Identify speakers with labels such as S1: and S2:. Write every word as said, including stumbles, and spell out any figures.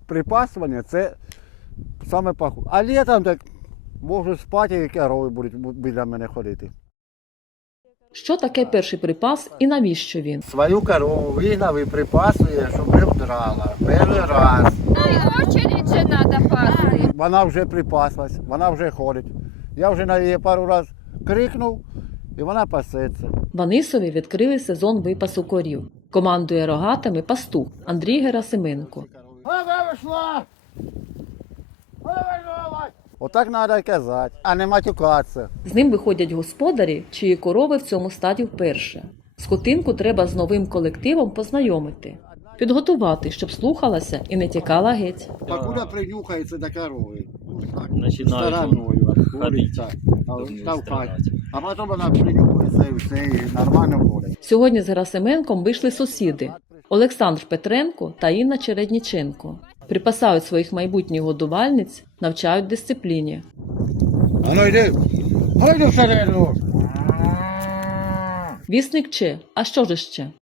S1: припасування це саме паху. А літом так можу спати, і корови будуть біля мене ходити.
S2: Що таке перший припас і навіщо він?
S1: Свою корову вигнав і припасує, щоб не вдрала. Перший раз.
S3: Ну і очередь же треба пасти.
S1: Вона вже припаслась, вона вже ходить. Я вже на її пару разів крикнув, і вона пасеться.
S2: В Анисові відкрили сезон випасу корів. Командує рогатими пастух Андрій Герасименко.
S1: Вона вийшла! Отак треба й казати, а не матюкатися.
S2: З ним виходять господарі, чиї корови в цьому стаді вперше. Скотинку треба з новим колективом познайомити. Підготувати, щоб слухалася і не тікала геть.
S1: Покуда принюхається до корови. Ну, так,
S4: Починають
S1: стороною
S4: ходити.
S1: ходить, так, а
S4: Думаю,
S1: штовхать.
S4: страдати.
S1: А потім вона принюхається і все, і нормально ходить.
S2: Сьогодні з Герасименком вийшли сусіди – Олександр Петренко та Інна Чередніченко. Припасають своїх майбутніх годувальниць, навчають дисципліні.
S1: А ну йди, а йди всередину.
S2: Вісник Че, а що ж ще?